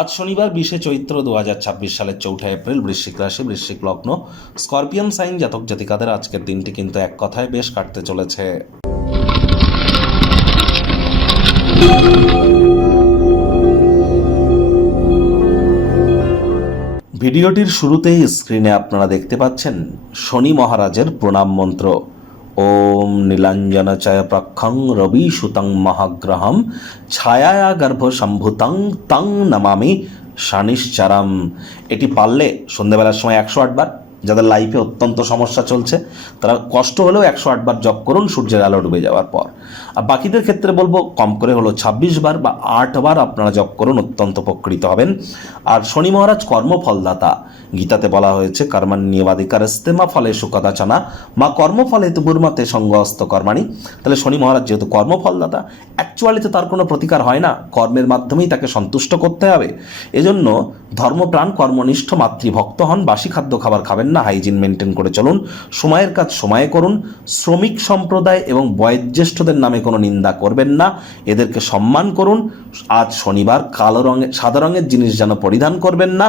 আজ শনিবার 20শে চৈত্র 2026 সালের 4 এপ্রিল। বৃশ্চিক রাশি, বৃশ্চিক লগ্ন, স্করপিয়ান সাইন জাতক জাতিকাদের আজকের দিনটি কিন্তু এক কথায় বেশ কাটতে চলেছে। ভিডিওটির শুরুতেই স্ক্রিনে আপনারা দেখতে পাচ্ছেন শনি মহারাজের প্রণাম মন্ত্র। ওম নীলাঞ্জনচয় প্রক্ষং রবি সুতং মহাগ্রহম ছায়া গর্ভ সম্ভুতং তং নমামি শানিশ্চারম। এটি পারলে সন্ধ্যাবেলার সময় 108 বার, যাদের লাইফে অত্যন্ত সমস্যা চলছে তারা কষ্ট হলেও 108 বার জপ করুন সূর্যের আলো ডুবে যাওয়ার পর। আর বাকিদের ক্ষেত্রে বলবো কম করে হলো 26 বার বা 8 বার আপনারা জপ করুন, অত্যন্ত উপকৃত হবেন। আর শনি মহারাজ কর্মফলদাতা। গীতাতে বলা হয়েছে কর্মাণ্যেবাধিকারস্তে মা ফলেষু কদাচন মা কর্মফলে তুর্মতে সঙ্গস্ত কর্মাণি। তাহলে শনি মহারাজ যেহেতু কর্মফলদাতা, অ্যাকচুয়ালিতে তার কোনো প্রতিকার হয় না, কর্মের মাধ্যমেই তাকে সন্তুষ্ট করতে হবে। এজন্য ধর্মপ্রাণ কর্মনিষ্ঠ মাতৃভক্ত হন, বাসি খাদ্য খাবার খাবেন না, হাইজিন মেনটেন করে চলুন, সময়ের কাজ সময়ে করুন, শ্রমিক সম্প্রদায় এবং বয়োজ্যেষ্ঠদের নামে কোনো নিন্দা করবেন না, এদেরকে সম্মান করুন। আজ শনিবার কালো রঙের সাদা রঙের জিনিস যেন পরিধান করবেন না,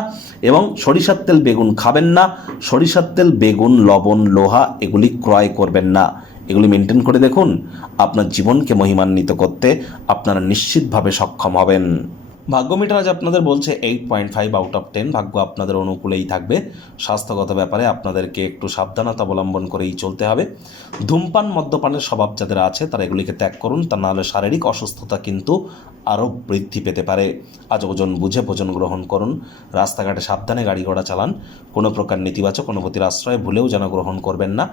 এবং সরিষার তেল বেগুন খাবেন না, সরিষার তেল বেগুন লবণ লোহা এগুলি ক্রয় করবেন না। এগুলি মেনটেন করে দেখুন, আপনার জীবনকে মহিমান্বিত করতে আপনারা নিশ্চিতভাবে সক্ষম হবেন। ভাগ্য মিটার আজ আপনাদের বলছে 8.5 আউট অফ 10। ভাগ্য আপনাদের অনুকূলেই থাকবে। স্বাস্থ্যগত ব্যাপারে আপনাদেরকে একটু সাবধানতা অবলম্বন করেই চলতে হবে। ধূমপান মদ্যপানের স্বভাব যাদের আছে তারা এগুলিকে ত্যাগ করুন, তা নাহলে শারীরিক অসুস্থতা কিন্তু আরও বৃদ্ধি পেতে পারে। আজ ওজন বুঝে ভোজন গ্রহণ করুন, রাস্তাঘাটে সাবধানে গাড়ি ঘোড়া চালান, কোনো প্রকার নেতিবাচক অনুভূতির আশ্রয় ভুলেও যেন গ্রহণ করবেন না।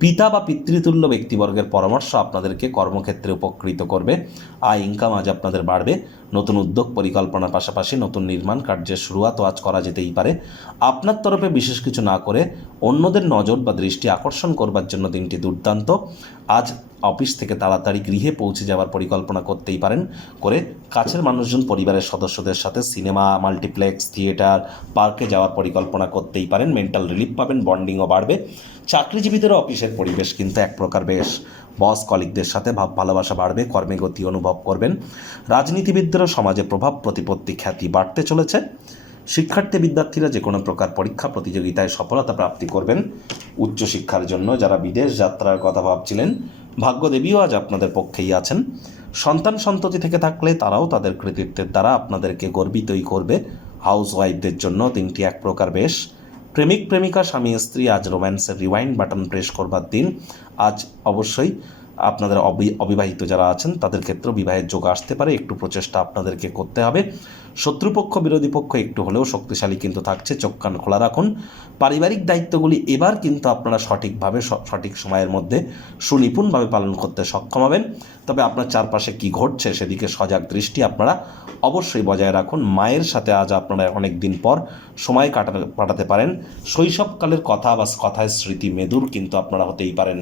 পিতা বা পিতৃতুল্য ব্যক্তিবর্গের পরামর্শ আপনাদেরকে কর্মক্ষেত্রে উপকৃত করবে। আয় ইনকাম আজ আপনাদের বাড়বে। নতুন উদ্যোগ পরিকল্পনার পাশাপাশি নতুন নির্মাণ কার্যের শুরুয়াতও আজ করা যেতেই পারে। আপনার তরফে বিশেষ কিছু না করে অন্যদের নজর বা দৃষ্টি আকর্ষণ করবার জন্য দিনটি দুর্দান্ত। আজ অফিস থেকে তাড়াতাড়ি গৃহে পৌঁছে যাওয়ার পরিকল্পনা করতেই পারেন, করে কাছের মানুষজন পরিবারের সদস্যদের সাথে সিনেমা, মাল্টিপ্লেক্স, থিয়েটার, পার্কে যাওয়ার পরিকল্পনা করতেই পারেন। মেন্টাল রিলিফ পাবেন, বন্ডিংও বাড়বে। চাকরিজীবীদেরও অফিসের পরিবেশ কিন্তু এক প্রকার বেশ। বস কলিগদের সাথে ভাব ভালোবাসা বাড়বে, কর্মে গতি অনুভব করবেন। রাজনীতিবিদদেরও সমাজে প্রভাব প্রতিপত্তি খ্যাতি বাড়তে চলেছে। শিক্ষার্থী বিদ্যার্থীরা যে কোনো প্রকার পরীক্ষা প্রতিযোগিতায় সফলতা প্রাপ্তি করবেন। উচ্চশিক্ষার জন্য যারা বিদেশ যাত্রার কথা ভাবছিলেন, ভাগ্যদেবীও আজ আপনাদের পক্ষেই আছেন। সন্তান সন্ততি থেকে থাকলে তারাও তাদের কৃতিত্বের দ্বারা আপনাদেরকে গর্বিতই করবে। হাউস ওয়াইফদের জন্য দিনটি এক প্রকার বেশ। প্রেমিক প্রেমিকা স্বামী স্ত্রী আজ রোম্যান্সের রিওয়াইন্ড বাটন প্রেস করবার দিন। আজ অবশ্যই আপনাদের অবিবাহিত যারা আছেন তাদের ক্ষেত্রেও বিবাহের যোগ আসতে পারে, একটু প্রচেষ্টা আপনাদেরকে করতে হবে। শত্রুপক্ষ বিরোধী পক্ষ একটু হলেও শক্তিশালী কিন্তু থাকছে, চোখ কান খোলা রাখুন। পারিবারিক দায়িত্বগুলি এবার কিন্তু আপনারা সঠিকভাবে সঠিক সময়ের মধ্যে সুনিপুণভাবে পালন করতে সক্ষম হবেন। তবে আপনার চারপাশে কি ঘটছে সেদিকে সজাগ দৃষ্টি আপনারা অবশ্যই বজায় রাখুন। মায়ের সাথে আজ আপনারা অনেক দিন পর সময় কাটাতে পারেন। শৈশবকালের কথা বা কথায় স্মৃতি মেদুর কিন্তু আপনারা হতেই পারেন।